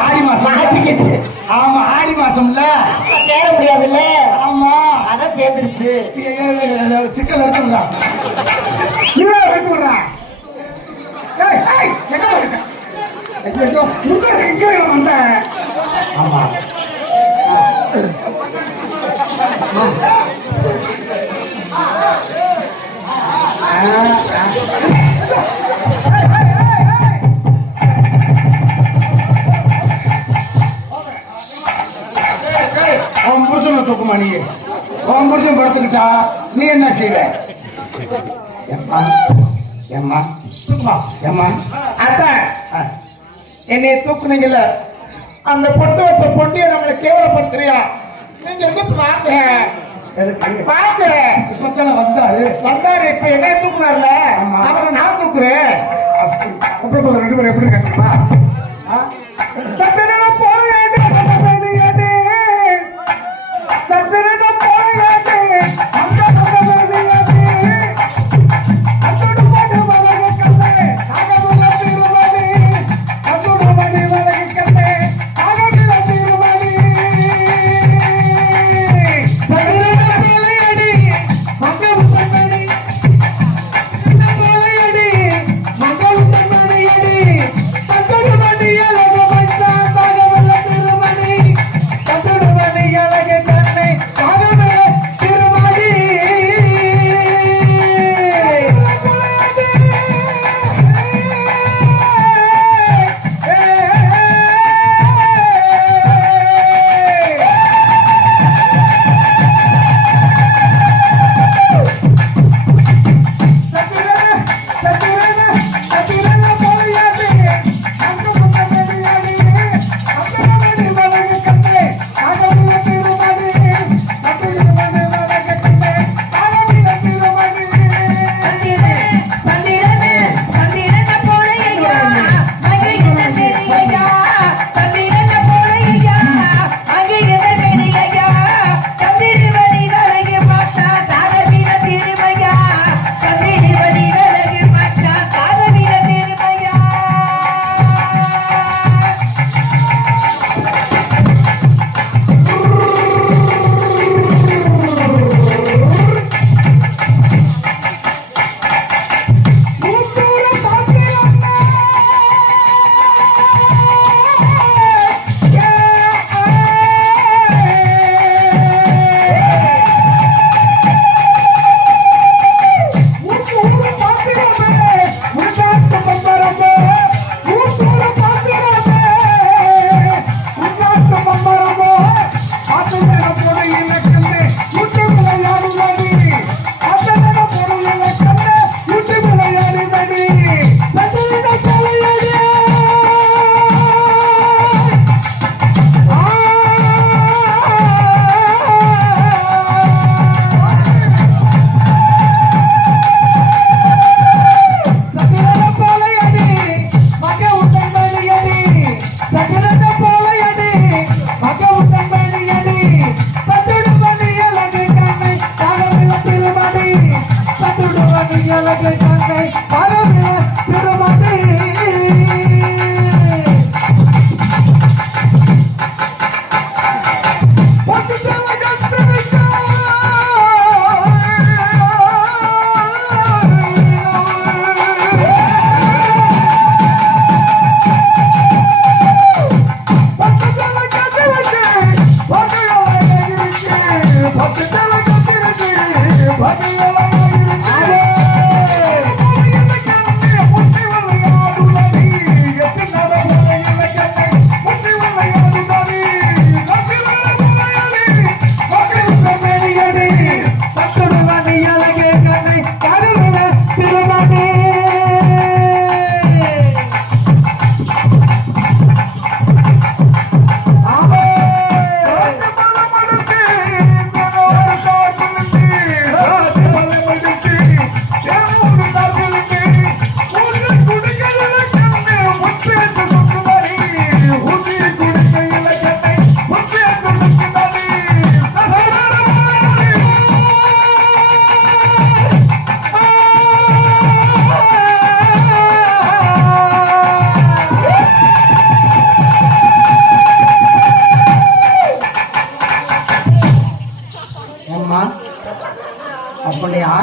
ஆடி மாசம். ஆமா ஆடி மாசம்ல தேட முடியாதுல்ல. ஆமா அதான் தேர்ந்துருச்சு. சிக்கல் இருக்குங்களா இருக்குறா வந்த ஆமா அவன் புருஷனை தூக்குமா நீ உன் புருஷன் படுத்துக்கிட்டா நீ என்ன செய்வ எம்மா எம்மா தூக்குமா எம்மா அதான் என்னைய தூக்குனீங்கல்ல அந்த பொட்டு வச்ச பொட்டிய நம்மளை கேவலப்படுத்துறியா நீங்க எங்க பாக்க பாக்க இப்பத்தான வந்தாரு இப்ப என்ன தூக்குனார்ல அவரை நான் தூக்குறேன் அப்படி சொல்ற ரெண்டு பேரும் எப்படி கேட்கணுமா சத்திரன போக சத்திரன போக அந்த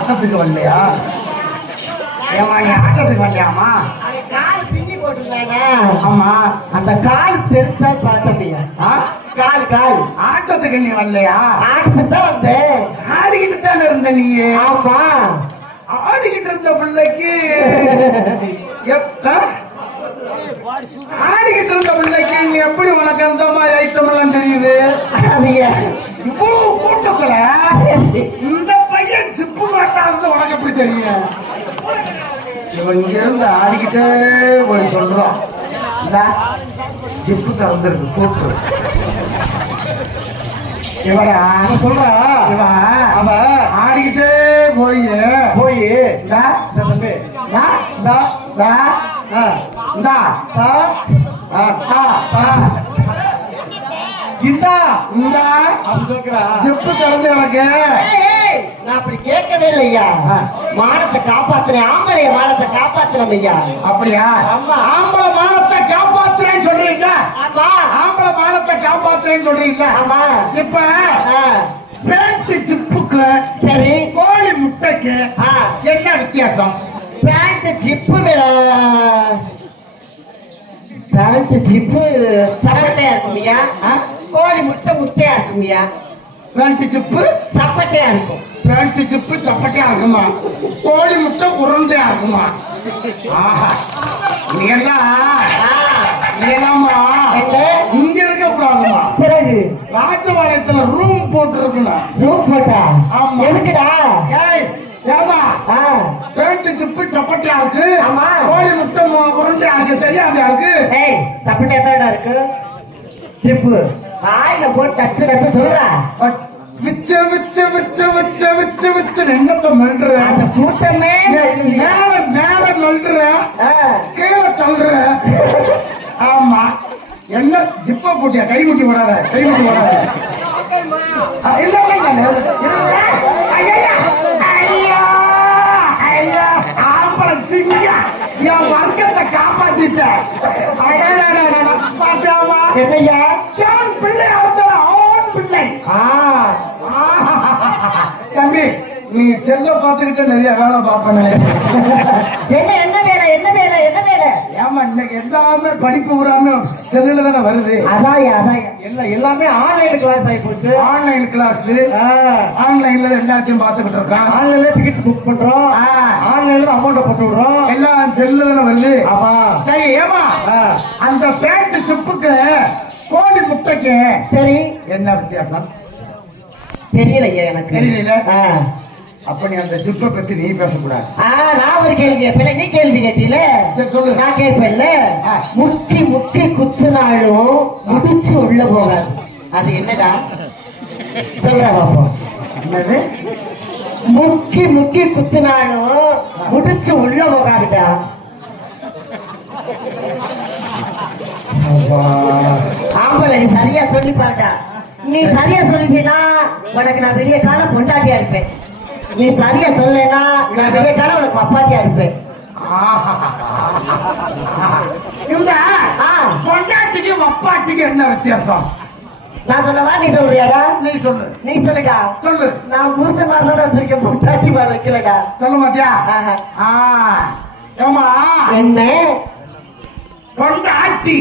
ஆட்டத்துக்கு வரலையா? ஏமா நீ ஆட்டத்துக்கு வரலையாமா? அது கால் பின்னி போட்டுருந்தாங்க. ஆமா. அந்த கால் பெருசா பார்த்தீங்க. கால் கால் ஆட்டத்துக்கு நீ வரலையா? ஆட்டுக்கு தான் வந்தேன். ஆடிக்கிட்டு தானே இருந்த நீ? ஆமா. ஆடிக்கிட்டு இருந்த பிள்ளைக்கு ஆடிக்கிட்டு இருந்த பிள்ளைக்கு நீ எப்படி உனக்கு அந்த மாதிரி ஐட்டம் எல்லாம் தெரியுது? இவ்வளவு கூட்டத்துல இந்த பையன் சிப்பு மாட்டான்னு உனக்கு எப்படி தெரியும்? இவன் இங்க இருந்து ஆடிக்கிட்டே போய் சொல்றான், சிப்பு திறந்துருக்கு கூட்டு. இவரா சொல்றா? இவன் அவன் ஆடிக்கிட்டே போய் ஜிப்பு திறந்து எனக்கு நான் அப்படி கேட்கவே இல்லையா. மானத்தை காப்பாத்துறேன், ஆம்பளைய மானத்தை காப்பாத்துறேன் ஐயா. அப்படியா? ஆமா. ஆம்பளை மானத்தை காப்பாத்துறேன்னு சொல்றீங்க. ஆமா. ஆம்பளை மானத்தை காப்பாத்துறேன்னு சொல்றீங்க. ஆமா. இப்ப பேண்ட் ஜிப்புக்கு சரி, கோழி முட்டைக்கு என்ன வித்தியாசம்? பேண்ட் ஜிப்பு பேண்ட் ஜிப்பு சப்பட்டையா இருக்குமியா, கோழி முட்டை முட்டையா இருக்குமியா. பேண்ட் ஜிப்பு சப்பட்டையா இருக்கும். பேண்ட் ஜிப்பு சப்பட்டையா இருக்குமா, கோழி முட்டை உருண்டையா இருக்குமா? ஆஹா, நீ எல்லாமா இங்க இருக்க கூடாதுமா. பிறகு ராஜபாளையத்துல ரூம் போட்டு இருக்கணும். ரூம் போட்டா? ஆமா. எதுக்குடா? ஏமா பேண்ட் ஜிப்பு சப்பட்டையா இருக்கு, ஆமா, கோழி முட்டை உருண்டையா இருக்கு, சரியா இருக்கு? சப்பட்டையா தான் இருக்கு. ஜிப்பு ஆயில போட்டு தச்சு தச்சு சொல்றா. விச்சு விச்சு விச்சு விச்சு விச்சு விச்சு என்னத்த மெல்ற? அந்த கூட்டமே மேல மேல மெல்ற, கீழே தள்ளுற. ஆமா, என்ன ஜிப்ப போட்டியா? கைமுட்டி வராத, கைமுட்டி வராத. ஆம்பளை சிங்க என் வர்க்கத்தை காப்பாத்திட்ட. என்னையா பிள்ளை ஆண் பிள்ளை. தம்பி, நீ செல்ல பார்த்துக்கிட்ட நிறைய வேலை பார்ப்பேன். என்ன என்ன வேலை என்ன வேலை என்ன வேலை? ஏமா இன்னைக்கு எல்லாமே படிப்பு விடாம செல்லுல தானே வருது. அதான் எல்லாமே ஆன்லைன் கிளாஸ் ஆகி போச்சு. ஆன்லைன் கிளாஸ் ஆன்லைன்ல எல்லாத்தையும் பார்த்துக்கிட்டு இருக்கோம். ஆன்லைன்ல டிக்கெட் புக் பண்றோம், ஆன்லைன்ல அமௌண்ட் போட்டு விடுறோம், எல்லாம் செல்லுல தானே வருது. ஆமா. சரி, ஏமா அந்த பேண்ட் சிப்புக்கு கோழி முட்டைக்கு சரி என்ன வித்தியாசம்? தெரியலையா எனக்கு. தெரியல. அப்ப நீ அந்த ஜிப்பை பத்தி நீ பேசக்கூடாது. நான் ஒரு கேள்வி கேட்பேன், நீ கேள்வி கேட்டீல. சொல்லு. நான் கேட்பேன்ல, முட்டி முட்டி குத்துனாலும் முடிச்சு உள்ள போகாது, அது என்னடா? சொல்ற பாப்போம். என்னது? முக்கி முக்கி குத்துனாலும் முடிச்சு உள்ள போகாதுடா. ஆம்பளை சரியா சொல்லி பாருடா. நீ சரியா சொல்லிட்டீன்னா உனக்கு நான் பெரிய காலம் பொண்டாட்டியா இருப்பேன். நீ சரியா சொல்லனா நான் பெரிய காலம் உனக்கு அப்பாத்தியா இருப்பேன். பொண்டாட்டிக்கு அப்பாட்டிக்கு என்ன வித்தியாசம்? நான் சொல்லவா நீ சொல்றியாடா? நீ சொல்லு. நீ சொல்லுடா. சொல்லு. நான் மூர்த்த மாதிரி வச்சிருக்கேன், பொண்டாட்டி மாதிரி வைக்கலடா. சொல்ல மாட்டியா? ஏமா என்ன பொண்டாட்டி?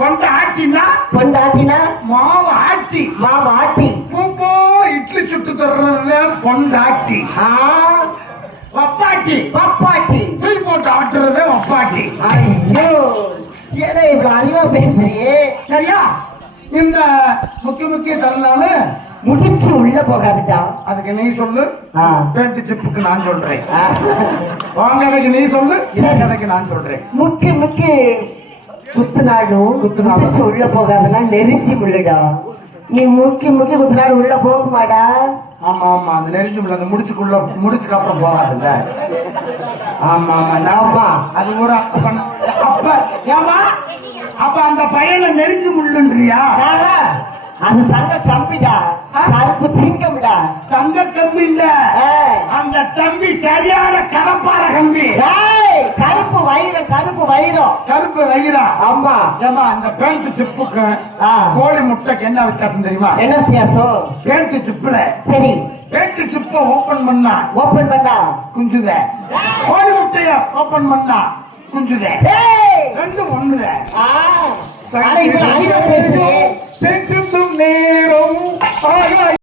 பொண்டாட்டினா பொண்டாட்டினா மாவு ஆட்டி. மாவு ஆட்டி பூப்போ இட்லி சுட்டு தர்றது பொண்டாட்டி. வப்பாட்டி வப்பாட்டி தூக்கி போட்டு ஆட்டுறது வப்பாட்டி. ஐயோ, ஏதோ இவ்வளவு அறிவா பேசுறியே. சரியா? இந்த முக்கிய தரலான்னு முடிச்சு உள்ள போகாதுடா. அதுக்கு நீ சொல்லு. பேண்ட் சிப்புக்கு நான் சொல்றேன். வாங்க கதைக்கு நீ சொல்லு, கதைக்கு நான் சொல்றேன். முக்கி குத்துனாலும் முடிச்சு உள்ள போகாதுன்னா நெருஞ்சி முள்ளுடா. நீ முக்கி குத்துனாலும் உள்ள போகுமாடா? ஆமா ஆமா, அந்த நெருஞ்சி முள்ள அந்த முடிச்சுக்குள்ள முடிச்சுக்கு அப்புறம் போகாதுல்ல. ஆமா ஆமா நாமா அது ஒரு அப்ப ஏமா அப்ப அந்த பையனை நெருஞ்சி முள்ளுன்றியா? அது தங்க கம்பிடா, கருப்பு சிங்கம்டா. தங்க கம்பி இல்ல, அந்த தம்பி சரியான கரப்பார கம்பி. கருப்பு வைரம் கருப்பு வைரம் கருப்பு வைரம். ஆமா. ஏமா அந்த பேண்ட் சிப்புக்கு கோழி முட்டைக்கு என்ன வித்தியாசம் தெரியுமா? என்ன வித்தியாசம்? பேண்ட் சிப்புல சரி பேட்டு சிப்ப ஓபன் பண்ணா ஓபன் பண்ணா குஞ்சுத. கோழி முட்டைய ஓபன் பண்ணா குஞ்சுத. ஏய்! ரெண்டு ஒண்ணுத. ஆ, அட, இவ்வளவு அறிவா பேசுறே.